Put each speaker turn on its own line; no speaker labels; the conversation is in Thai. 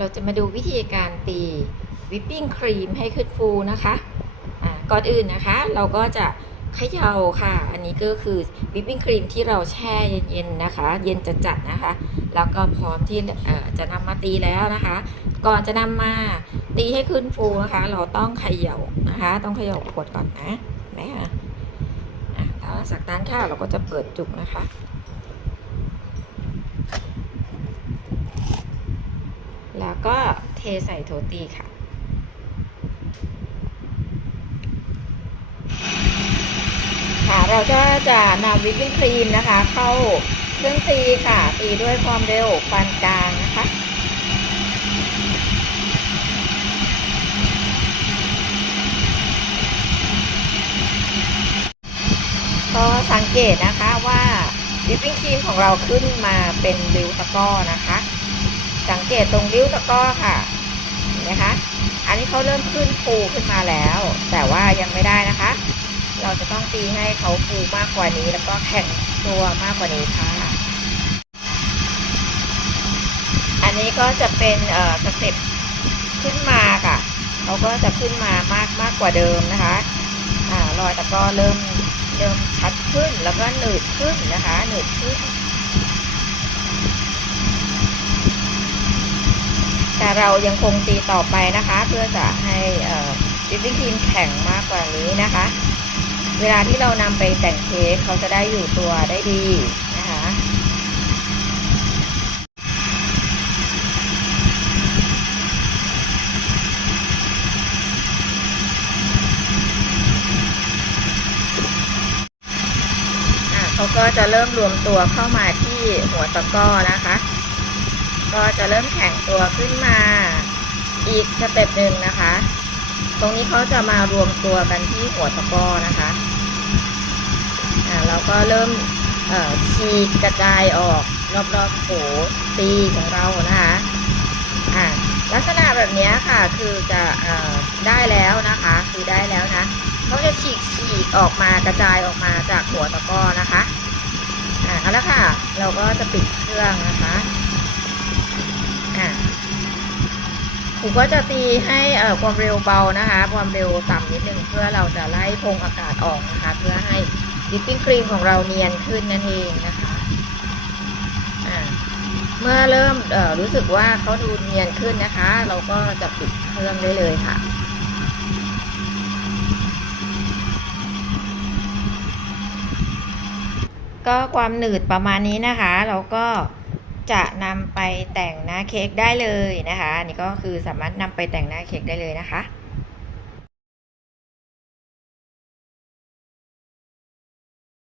เราจะมาดูวิธีการตีวิปปิ้งครีมให้ขึ้นฟูนะคะอ่าก่อนอื่นนะคะ เราก็จะเขย่าค่ะ อันนี้ก็คือวิปปิ้งครีมที่เราแช่เย็นๆนะคะ เย็นจัดๆนะคะ แล้วก็พร้อมที่จะนำมาตีแล้วนะคะ ก่อนจะนำมาตีให้ขึ้นฟูนะคะ เราต้องเขย่านะคะ ต้องเขย่าขวดก่อนนะนไหมคะอะแล้วจากนั้นค่ะเราก็จะเปิดจุกนะคะ แล้วก็เทใส่โถตีค่ะ ค่ะ เราก็จะนำวิปปิ้งครีมนะคะ เข้าเครื่องตีค่ะ ตีด้วยความเร็วปานกลางนะคะก็สังเกตนะคะว่าวิปปิ้งครีมของเราขึ้นมาเป็นริ้วตะก้อนะคะ เกตตรงริ้วตะก้อค่ะเห็นไหมคะ อันนี้เขาเริ่มขึ้นฟูขึ้นมาแล้ว แต่ว่ายังไม่ได้นะคะ เราจะต้องตีให้เขาฟูมากกว่านี้ แล้วก็แข็งตัวมากกว่านี้ค่ะ อันนี้ก็จะเป็นเอ่อสเต็ปขึ้นมาค่ะเขาก็จะขึ้นมามากมากกว่าเดิมนะคะอ่ารอยตะก้อเริ่มเริ่มชัดขึ้นแล้วก็หนืดขึ้นนะคะ หนืดขึ้น แต่ เรายังคงตีต่อไปนะคะ เพื่อจะให้วิปปิ้งครีมแข็งมากกว่านี้นะคะ เวลาที่เรานำไปแต่งเค้กเขาจะได้อยู่ตัวได้ดีนะคะเขาก็จะเริ่มรวมตัวเข้ามาที่หัวตะก้อนะคะ ก็จะเริ่มแข็งตัวขึ้นมาอีกสเต็ปหนึ่งนะคะ ตรงนี้เขาจะมารวมตัวกันที่หัวตะกร้อนะคะอ่าเราก็เริ่มฉีกกระจายออกรอบๆโถตีของเรานะคะอ่าลักษณะแบบนี้ค่ะคือจะอได้แล้วนะคะ คือได้แล้วนะเขาจะฉีกฉีกออกมากระจายออกมาจากหัวตะกร้อนะคะอ่าเอาละค่ะ เราก็จะปิดเครื่องนะคะ อ่า ผมก็จะตีให้เอ่อความเร็วเบานะคะ ความเร็วต่ำนิดนึงเพื่อเราจะไล่พงอากาศออกนะคะ เพื่อให้วิปปิ้งครีมของเราเนียนขึ้นนั่นเองนะคะเมื่อเริ่มเอ่อรู้สึกว่าเขาดูเนียนขึ้นนะคะ เราก็จะปิดเครื่องได้เลยค่ะก็ความหนืดประมาณนี้นะคะ เราก็ จะนำไปแต่งหน้าเค้กได้เลยนะคะ อันนี่ก็คือสามารถนำไปแต่งหน้าเค้กได้เลยนะคะ